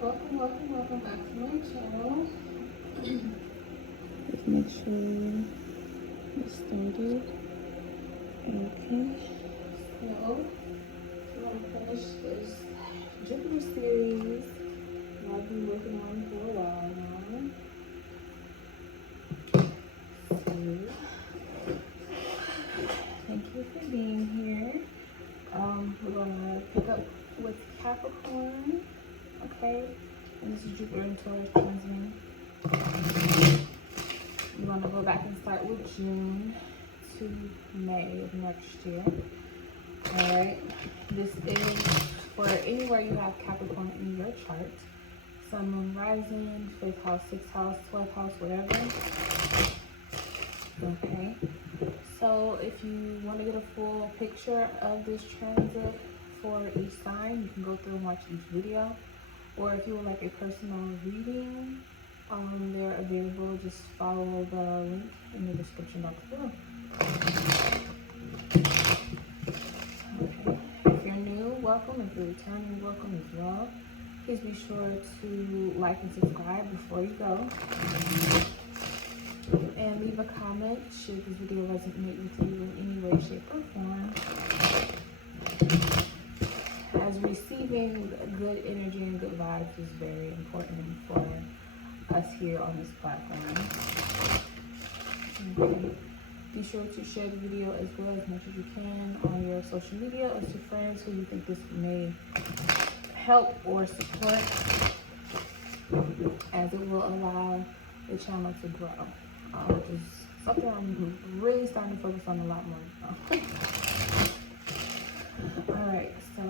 Welcome back to my channel. Let's make sure we started. Okay. So, we're going to finish this Jupiter series that I've been working on for a while now. So, thank you for being here. We're going to pick up with Capricorn. Okay. And this is Jupiter and Taurus transiting. You want to go back and start with June to May of next year. Alright, this is for anywhere you have Capricorn in your chart. Sun, Moon, Rising, 5th house, 6th house, 12th house, whatever. Okay, so if you want to get a full picture of this transit for each sign, you can go through and watch each video. Or if you would like a personal reading, they're available. Just follow the link in the description box below. Okay. If you're new, welcome. If you're returning, welcome as well. Please be sure to like and subscribe before you go. And leave a comment should this video resonate with you in any way, shape, or form. As receiving good energy and good vibes is very important for us here on this platform. Okay. Be sure to share the video as well as much as you can on your social media or to friends who you think this may help or support, as it will allow the channel to grow, which is something I'm really starting to focus on a lot more now. Alright, so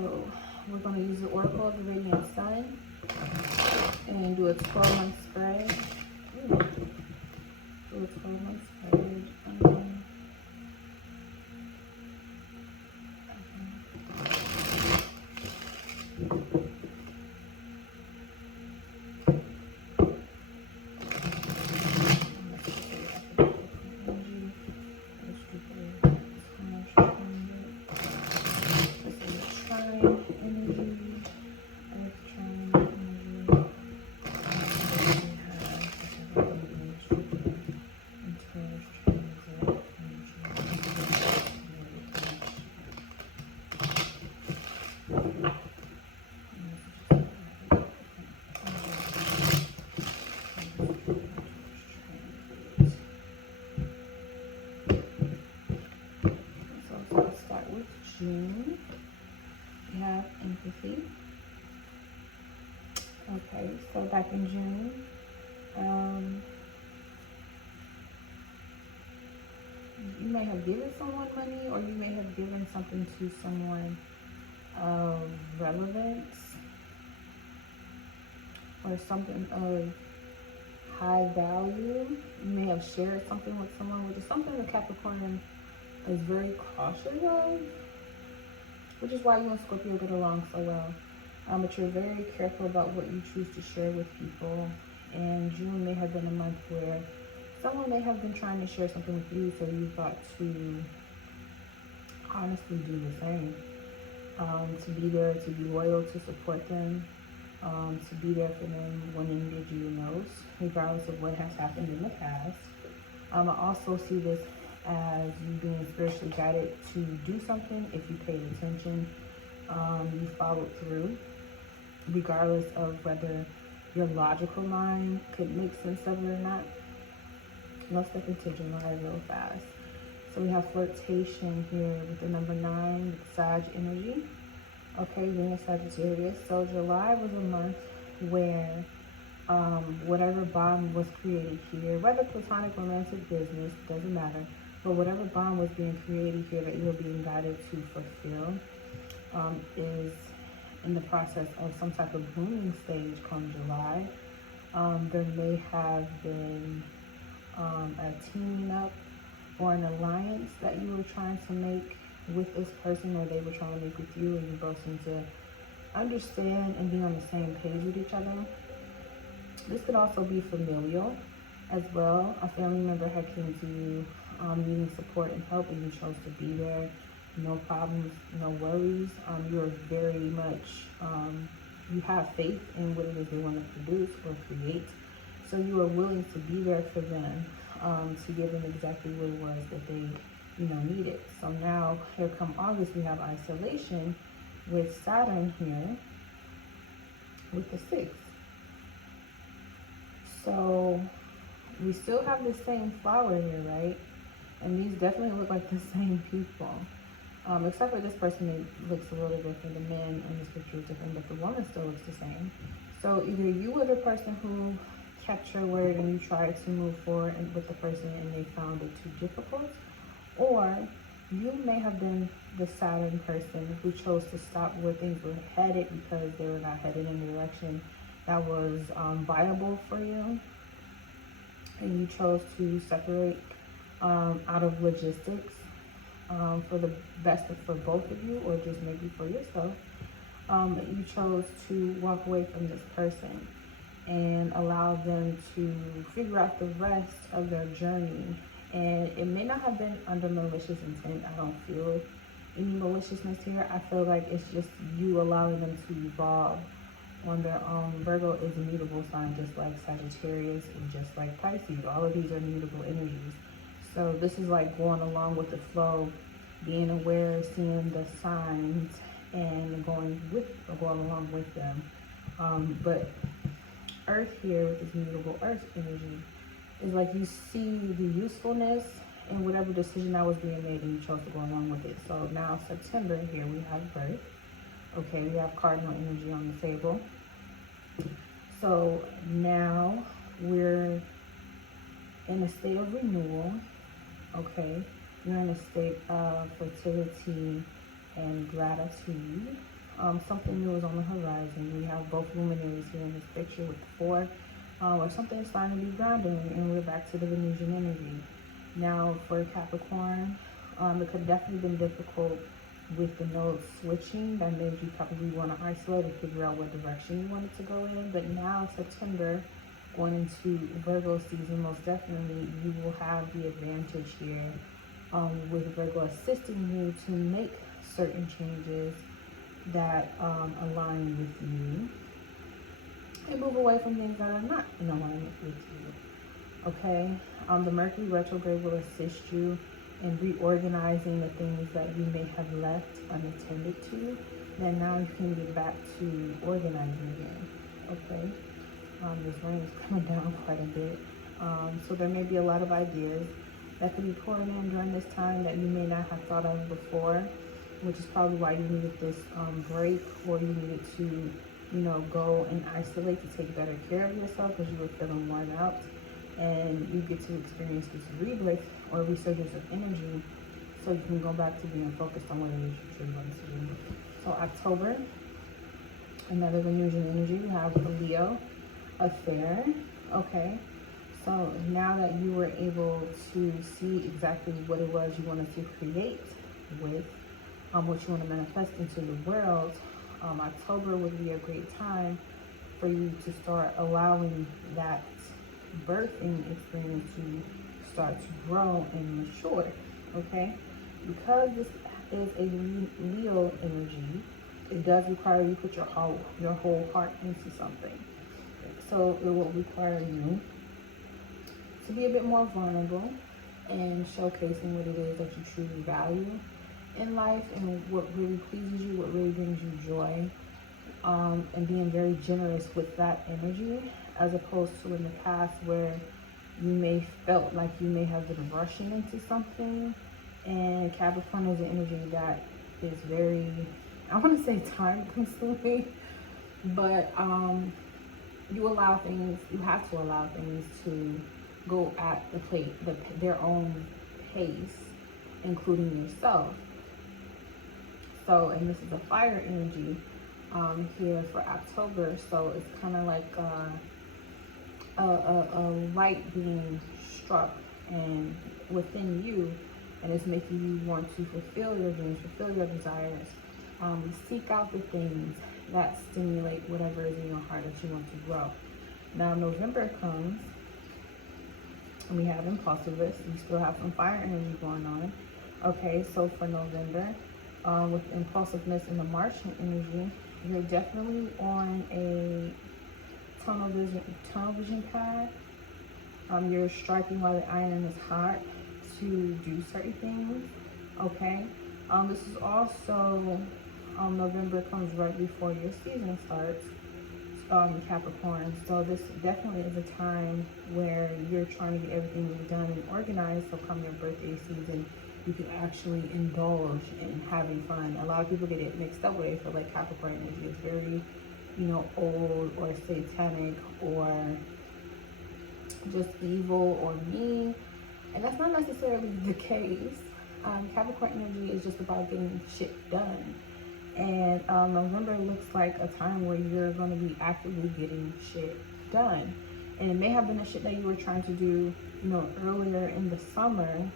we're going to use the Oracle of the Radiant Sun and do a 12-month spread. Do a 12-month spread. June, we have empathy. Okay, so back in June, you may have given someone money, or you may have given something to someone of relevance, or something of high value. You may have shared something with someone, which is something that Capricorn is very cautious of, which is why you and Scorpio get along so well. But you're very careful about what you choose to share with people. And June may have been a month where someone may have been trying to share something with you, so you thought to honestly do the same. To be there, to be loyal, to support them, to be there for them when they needed you the most, regardless of what has happened in the past. I also see this as you being spiritually guided to do something. If you paid attention, you followed through, regardless of whether your logical mind could make sense of it or not. Let's step into July real fast. So we have flirtation here with the number 9, with Sag energy. Okay, Venus Sagittarius. So July was a month where whatever bond was created here, whether platonic, romantic, business, doesn't matter, but whatever bond was being created here that you are being guided to fulfill is in the process of some type of blooming stage come July. There may have been a teaming up or an alliance that you were trying to make with this person, or they were trying to make with you, and you both seem to understand and be on the same page with each other. This could also be familial as well. A family member had came to you needing support and help, and you chose to be there. No problems, no worries. You're very much you have faith in what it is they want to produce or create. So you are willing to be there for them, to give them exactly what it was that they, needed. So now here come August, we have isolation with Saturn here with the 6th. So we still have the same flower here, right? And these definitely look like the same people. Except for this person, it looks a little different. The man in this picture is different, but the woman still looks the same. So either you were the person who kept your word and you tried to move forward with the person and they found it too difficult, or you may have been the Saturn person who chose to stop where things were headed because they were not headed in the direction that was viable for you, and you chose to separate out of logistics, for the best for both of you, or just maybe for yourself. You chose to walk away from this person and allow them to figure out the rest of their journey. And it may not have been under malicious intent. I don't feel any maliciousness here. I feel like it's just you allowing them to evolve on their own. Virgo is a mutable sign, just like Sagittarius and just like Pisces. All of these are mutable energies. So this is like going along with the flow, being aware, seeing the signs, and going along with them. But Earth here with this mutable Earth energy is like you see the usefulness in whatever decision that was being made and you chose to go along with it. So now September here we have birth. Okay, we have cardinal energy on the table. So now we're in a state of renewal. Okay, you're in a state of fertility and gratitude. Something new is on the horizon. We have both luminaries here in this picture with the 4. Or something is starting to be grounding, and we're back to the Venusian energy. Now for Capricorn, it could definitely been difficult with the nodes switching. That means you probably want to isolate and figure out what direction you wanted to go in. But now September, going into Virgo season, most definitely you will have the advantage here, with Virgo assisting you to make certain changes that align with you, and move away from things that are not in alignment with you. Okay, the Mercury retrograde will assist you in reorganizing the things that you may have left unattended to, and now you can get back to organizing again. Okay, this rain is coming down quite a bit, so there may be a lot of ideas that could be pouring in during this time that you may not have thought of before, which is probably why you needed this break, or you needed to, go and isolate to take better care of yourself because you were feeling worn out. And you get to experience this rebirth or resurgence of energy, so you can go back to being focused on what it is you truly want to do. So October, another Venusian energy, we have a Leo affair. Okay, so now that you were able to see exactly what it was you wanted to create with, what you want to manifest into the world, October would be a great time for you to start allowing that birthing experience to start to grow and mature. Okay, because this is a Leo energy, it does require you to put your whole heart into something. So it will require you to be a bit more vulnerable and showcasing what it is that you truly value in life and what really pleases you, what really brings you joy, and being very generous with that energy, as opposed to in the past where you may felt like you may have been rushing into something. And Capricorn is an energy that is very, I want to say time consuming, but you have to allow things to go at their own pace, including yourself. So, and this is a fire energy here for October, so it's kind of like a light being struck and within you, and it's making you want to fulfill your dreams, fulfill your desires, seek out the things that stimulate whatever is in your heart that you want to grow. Now November comes, and we have impulsiveness. We still have some fire energy going on. Okay, so for November, with impulsiveness and the Martian energy, You're definitely on a tunnel vision path. You're striking while the iron is hot to do certain things. Okay. This is also November comes right before your season starts, Capricorn. So this definitely is a time where you're trying to get everything done and organized. So come your birthday season, you can actually indulge in having fun. A lot of people get it mixed up where they feel like Capricorn energy is very, old or satanic or just evil or mean. And that's not necessarily the case. Capricorn energy is just about getting shit done. And November looks like a time where you're going to be actively getting shit done. And it may have been a shit that you were trying to do, earlier in the summer.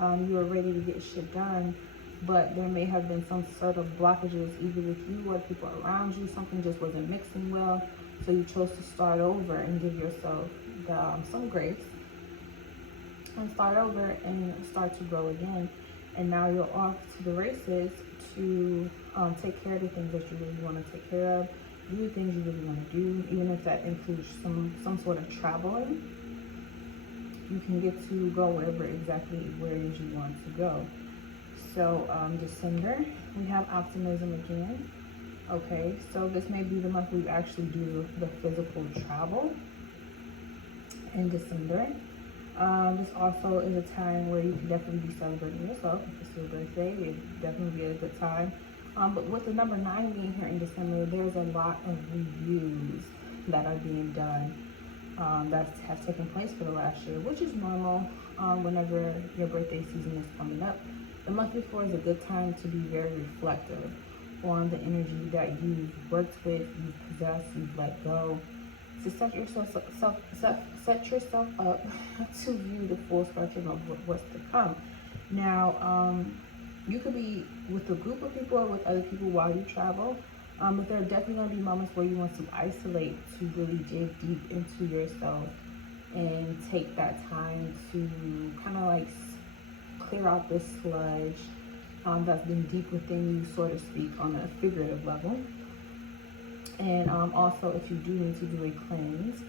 You were ready to get shit done, but there may have been some sort of blockages either with you or people around you. Something just wasn't mixing well. So you chose to start over and give yourself some grace and start over and start to grow again. And now you're off to the races to take care of the things that you really want to take care of, do the things you really want to do, even if that includes some sort of traveling. You can get to go wherever exactly where it is you want to go. So December, we have optimism again. Okay, so this may be the month we actually do the physical travel in December. This also is a time where you can definitely be celebrating yourself. If it's your birthday, it definitely be a good time. But with the number 9 being here in December, there's a lot of reviews that are being done that have taken place for the last year, which is normal whenever your birthday season is coming up. The month before is a good time to be very reflective on the energy that you've worked with, you've possessed, you've let go, to set yourself up to view the full spectrum of what's to come. Now, you could be with a group of people or with other people while you travel, but there are definitely going to be moments where you want to isolate, to really dig deep into yourself and take that time to kind of like clear out this sludge that's been deep within you, so to speak, on a figurative level. And also, if you do need to do a cleanse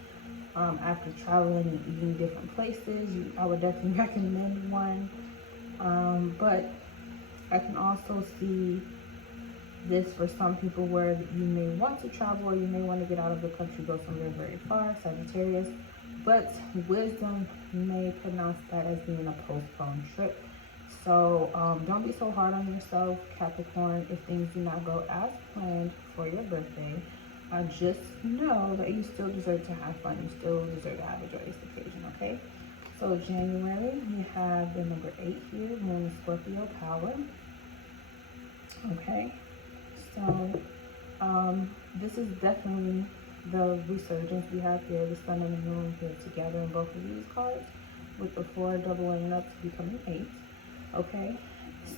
after traveling and eating different places, I would definitely recommend one. But I can also see this for some people where you may want to travel or you may want to get out of the country, go somewhere very far, Sagittarius. But wisdom may pronounce that as being a postponed trip. So don't be so hard on yourself, Capricorn, if things do not go as planned for your birthday. Just know that you still deserve to have fun. You still deserve to have a joyous occasion, okay? So January, we have the number 8 here, Moon Scorpio power. Okay, so this is definitely the resurgence we have here. The sun and the moon here together in both of these cards, with the 4 doubling up to becoming 8. Okay,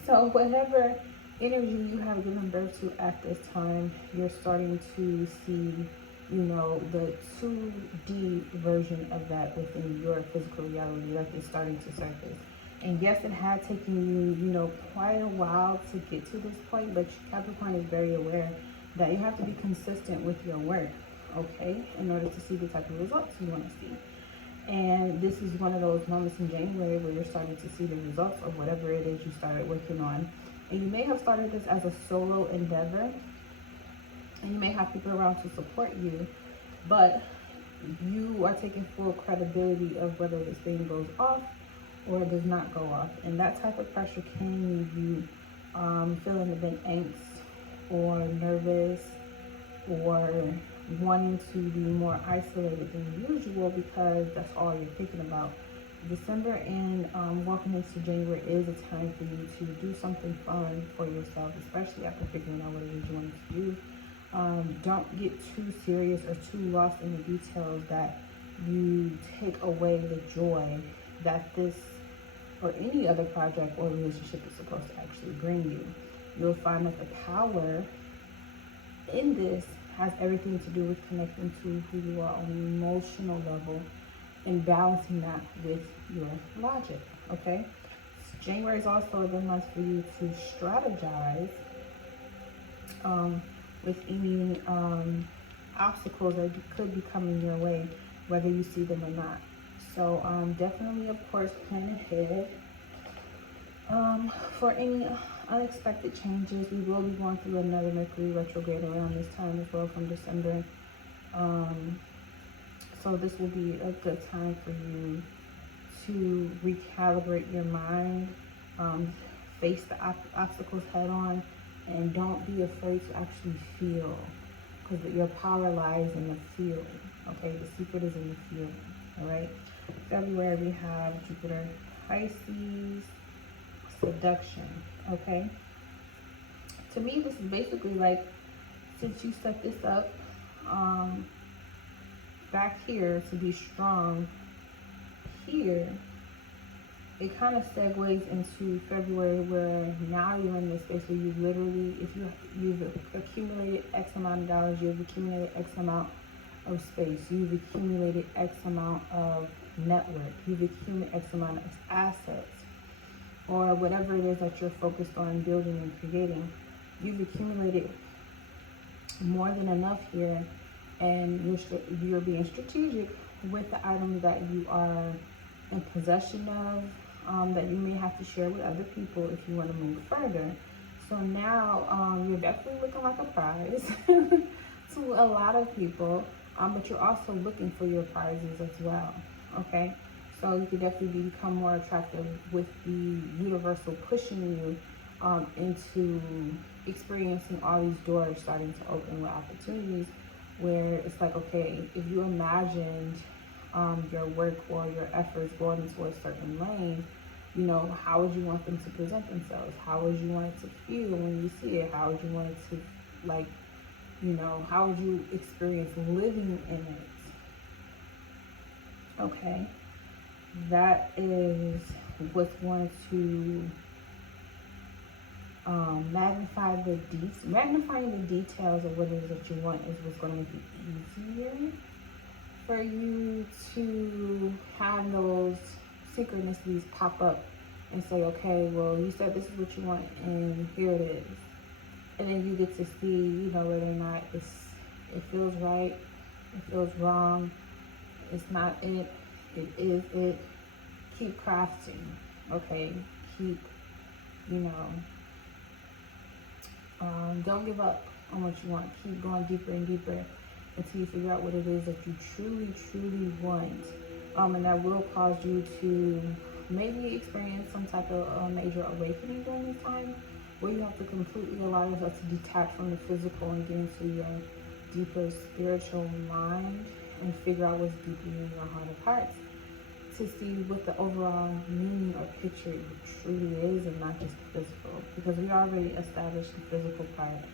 so whatever energy you have given birth to at this time, you're starting to see, the 2D version of that within your physical reality, like it's starting to surface. And yes, it had taken you, quite a while to get to this point, but Capricorn is very aware that you have to be consistent with your work, okay, in order to see the type of results you want to see. And this is one of those moments in January where you're starting to see the results of whatever it is you started working on. And you may have started this as a solo endeavor, and you may have people around to support you, but you are taking full credibility of whether this thing goes off or it does not go off. And that type of pressure can leave you feeling a bit angst or nervous or wanting to be more isolated than usual because that's all you're thinking about. December and walking into January is a time for you to do something fun for yourself, especially after figuring out what it is you want to do. Don't get too serious or too lost in the details that you take away the joy that this or any other project or relationship is supposed to actually bring you. You'll find that the power in this has everything to do with connecting to who you are on an emotional level and balancing that with your logic, okay? January is also a good month for you to strategize with any obstacles that could be coming your way, whether you see them or not. So definitely, of course, plan ahead. For any unexpected changes, we will be going through another Mercury retrograde around this time as well, from December. So this will be a good time for you to recalibrate your mind, face the obstacles head on, and don't be afraid to actually feel, because your power lies in the feel. Okay, the secret is in the feel. All right. February, we have Jupiter, Pisces, seduction. Okay. To me, this is basically like, since you set this up back here to be strong here, it kind of segues into February, where now you're in this space where you literally, if you've accumulated X amount of dollars, you've accumulated X amount of space, you've accumulated X amount of network, you've accumulated X amount of assets, or whatever it is that you're focused on building and creating. You've accumulated more than enough here, and you're being strategic with the items that you are in possession of, that you may have to share with other people if you want to move further. So now you're definitely looking like a prize to a lot of people, but you're also looking for your prizes as well. Okay, so you could definitely become more attractive with the universal pushing you into experiencing all these doors starting to open with opportunities, where it's like, okay, if you imagined your work or your efforts going into a certain lane, you know, how would you want them to present themselves? How would you want it to feel when you see it? How would you want it to, like, you know, how would you experience living in it? Okay, that is what's going to magnifying the details of what it is that you want is what's going to make it easier for you to have those synchronicities pop up and say, okay, well, you said this is what you want, and here it is. And then you get to see, you know, whether or not it feels right, it feels wrong, it's not it, it is it. Keep crafting, okay? Keep, you know, don't give up on what you want. Keep going deeper and deeper until you figure out what it is that you truly, truly want. And that will cause you to maybe experience some type of major awakening during this time, where you have to completely allow yourself to detach from the physical and get into your deeper spiritual mind and figure out what's deeply in your heart of hearts, to see what the overall meaning or picture truly is, and not just the physical. Because we already established the physical part.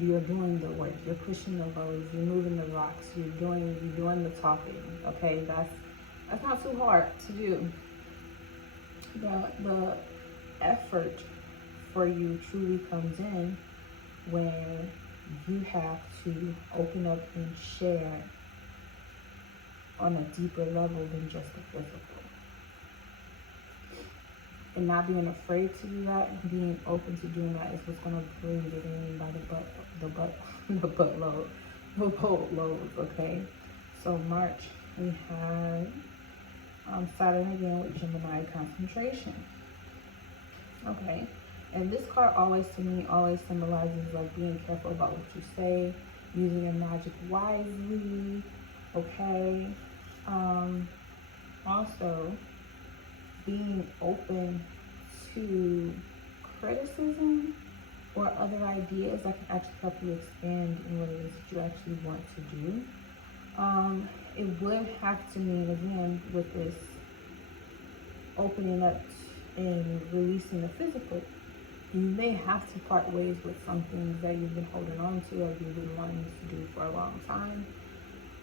You're doing the work, you're pushing the loads, you're moving the rocks, you're doing the talking. Okay, that's not too hard to do. The effort for you truly comes in where you have to open up and share on a deeper level than just the physical. And not being afraid to do that, being open to doing that, is what's going to bring it in by the boatload, okay? So March, we have Saturn again with Gemini concentration. Okay, and this card always symbolizes like being careful about what you say, using your magic wisely, okay? Also being open to criticism or other ideas that can actually help you expand in what it is that you actually want to do. It would have to mean, again, with this opening up and releasing the physical, you may have to part ways with some things that you've been holding on to or you've been wanting to do for a long time.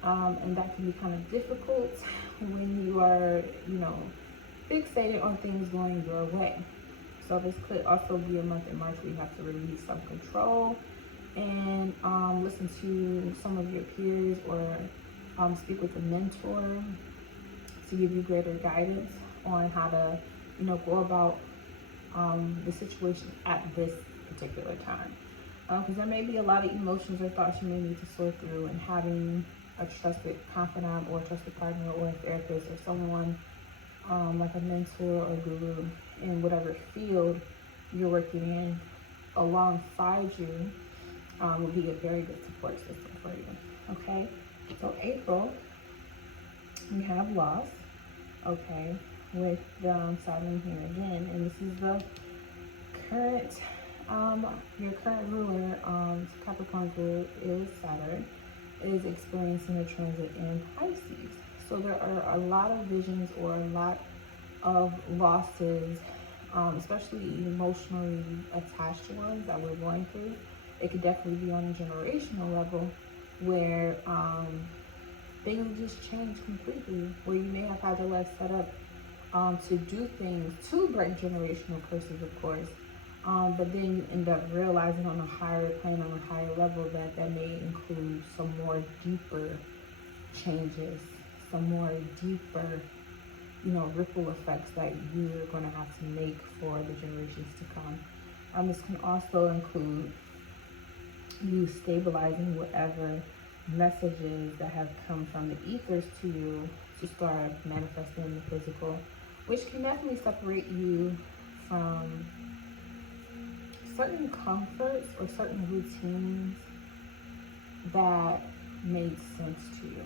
And that can be kind of difficult when you are, you know, fixated on things going your way. So this could also be a month in March where you have to release some control and listen to some of your peers, or speak with a mentor to give you greater guidance on how to, you know, go about the situation at this particular time. Because there may be a lot of emotions or thoughts you may need to sort through, and having a trusted confidant or a trusted partner or a therapist or someone like a mentor or guru in whatever field you're working in alongside you will be a very good support system for you. Okay, so April, we have loss, okay, with Saturn here again, and this is the current, your current ruler, Capricorn ruler is Saturn, is experiencing a transit in Pisces. So there are a lot of visions or a lot of losses, especially emotionally attached ones that we're going through. It could definitely be on a generational level where things just change completely, where you may have had your life set up to do things to break generational curses, of course, but then you end up realizing on a higher plane, on a higher level, that may include some more deeper changes, some more deeper, ripple effects that you're going to have to make for the generations to come. This can also include you stabilizing whatever messages that have come from the ethers to you to start manifesting in the physical, which can definitely separate you from certain comforts or certain routines that made sense to you.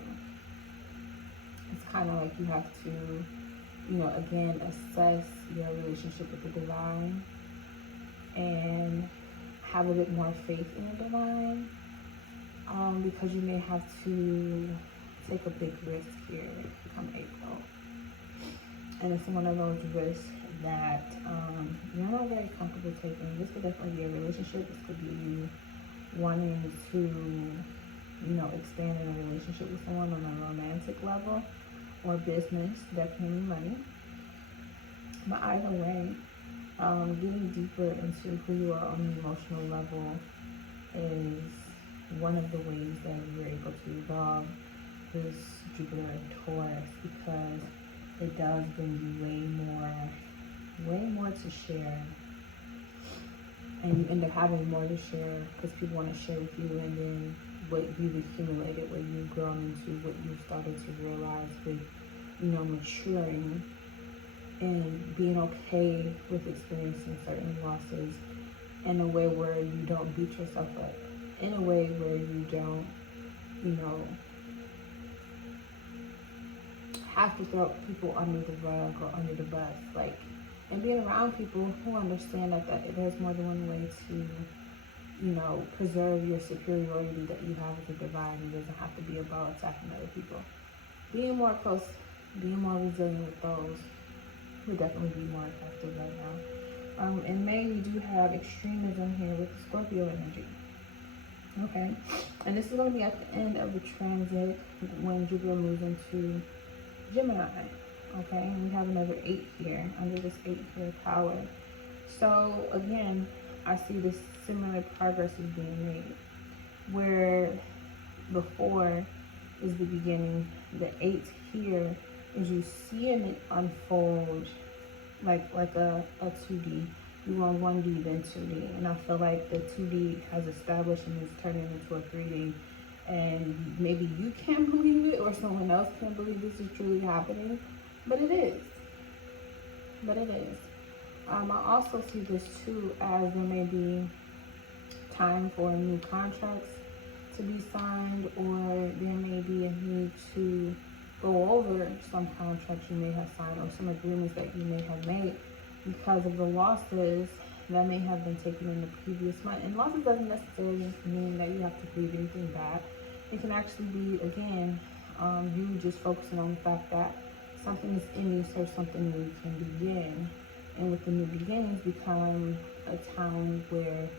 It's kind of like you have to, again, assess your relationship with the divine and have a bit more faith in the divine, because you may have to take a big risk here come April. And it's one of those risks that you're not very comfortable taking. This could definitely be a relationship. This could be you wanting to, expand in a relationship with someone on a romantic level or business, definitely money. But either way, getting deeper into who you are on an emotional level is one of the ways that you're able to evolve this Jupiter and Taurus, because it does bring you way more to share, and you end up having more to share because people want to share with you, and then what you've accumulated, what you've grown into, what you've started to realize with, maturing and being okay with experiencing certain losses in a way where you don't beat yourself up, in a way where you don't, have to throw people under the rug or under the bus, and being around people who understand that there's more than one way to, preserve your superiority that you have with the divine. It doesn't have to be about attacking other people. Being more close, being more resilient with those would definitely be more effective right now. In May, we do have extremism here with the Scorpio energy. Okay, and this is going to be at the end of the transit when Jupiter moves into Gemini. Okay, and we have another 8 here under this 8 here power. So again, I see this similar progress is being made, where before is the beginning. The 8 here is you seeing it unfold like a 2D. You on 1D, then 2D, and I feel like the 2D has established and is turning into a 3D, and maybe you can't believe it or someone else can't believe this is truly happening, but it is. I also see this too as there may be time for new contracts to be signed, or there may be a need to go over some contracts you may have signed or some agreements that you may have made because of the losses that may have been taken in the previous month. And losses doesn't necessarily mean that you have to leave anything back. It can actually be, again, you just focusing on the fact that something is ending so something new can begin. And with the new beginnings become a time where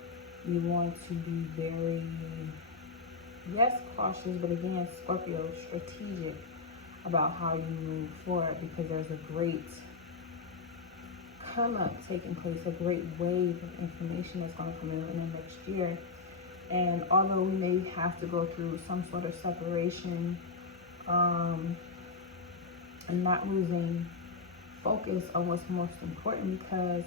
you want to be very, yes, cautious, but again, Scorpio, strategic about how you move forward, because there's a great come up taking place, a great wave of information that's going to come in the next year. And although we may have to go through some sort of separation, and not losing focus on what's most important, because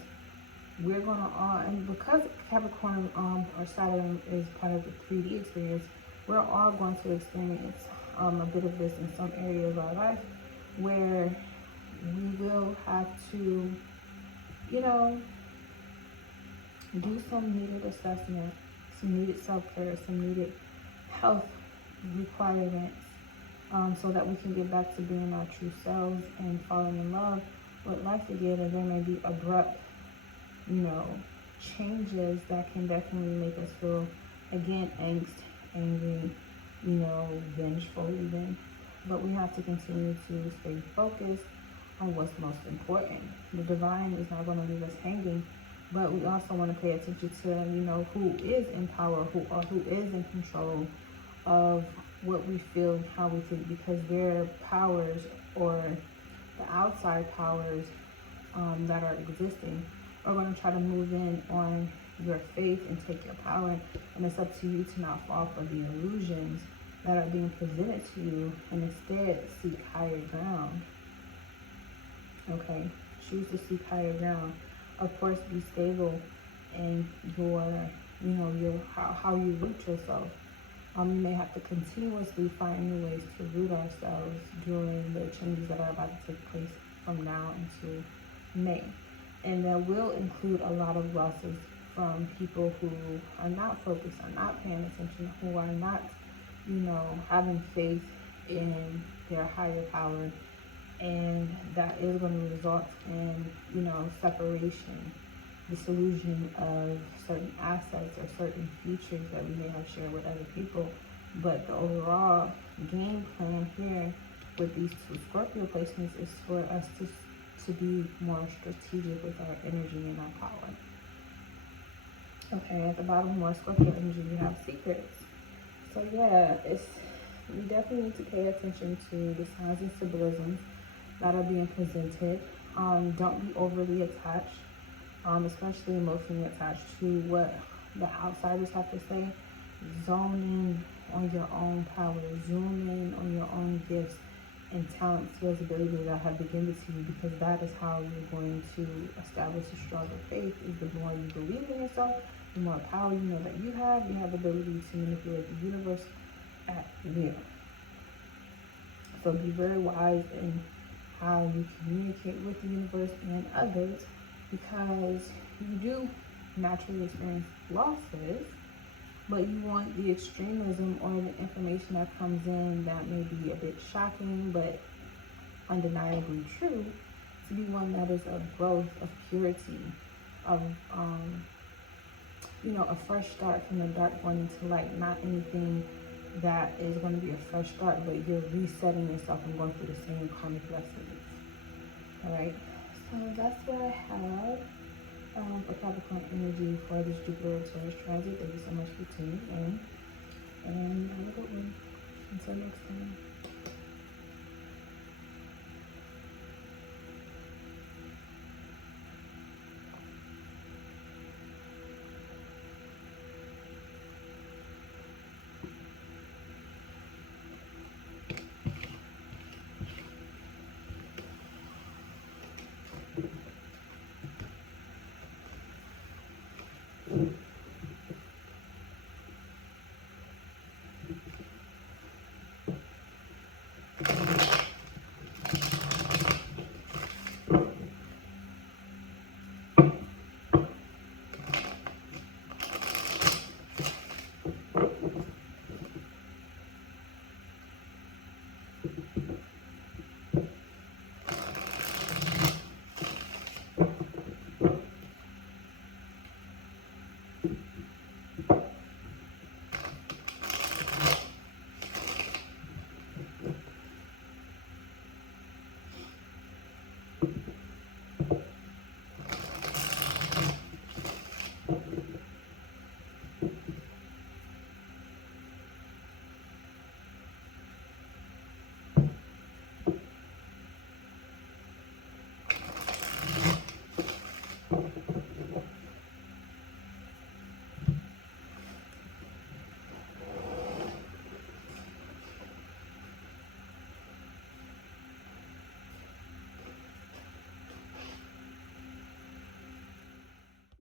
we're gonna all, and because Capricorn or Saturn is part of the 3D experience, we're all going to experience a bit of this in some area of our life where we will have to, you know, do some needed assessment, some needed self-care, some needed health requirements, so that we can get back to being our true selves and falling in love with life again. And there may be abrupt, you know, changes that can definitely make us feel, again, angst, angry, you know, vengeful even. But we have to continue to stay focused on what's most important. The divine is not going to leave us hanging, but we also want to pay attention to, you know, who is in power, who is in control of what we feel and how we think, because their powers, or the outside powers that are existing, are going to try to move in on your faith and take your power. And it's up to you to not fall for the illusions that are being presented to you, and instead seek higher ground. Okay, choose to seek higher ground. Of course, be stable in your, you know, your how you root yourself. You may have to continuously find new ways to root ourselves during the changes that are about to take place from now into May. And that will include a lot of losses from people who are not focused, are not paying attention, who are not, you know, having faith in their higher power. And that is going to result in, you know, separation, disillusion of certain assets or certain futures that we may have shared with other people. But the overall game plan here with these two Scorpio placements is for us to be more strategic with our energy and our power. Okay, at the bottom, more Scorpio energy, we have secrets. So yeah, we definitely need to pay attention to the signs and symbolisms that are being presented. Don't be overly attached, especially emotionally attached to what the outsiders have to say. Zone in on your own power, zoom in on your own gifts and talents, skills, abilities that have been given to you, because that is how you're going to establish a stronger faith. Is the more you believe in yourself, the more power you know that you have the ability to manipulate the universe at will. So be very wise in how you communicate with the universe and others, because you do naturally experience losses, but you want the extremism or the information that comes in that may be a bit shocking but undeniably true to be one that is of growth, of purity, of you know, a fresh start from the dark going into light. Not anything that is going to be a fresh start, but you're resetting yourself and going through the same karmic lessons. All right, so that's what I have for Capricorn energy for this Jupiter Taurus transit. Thank you so much for tuning in, and have a good one. Until next time.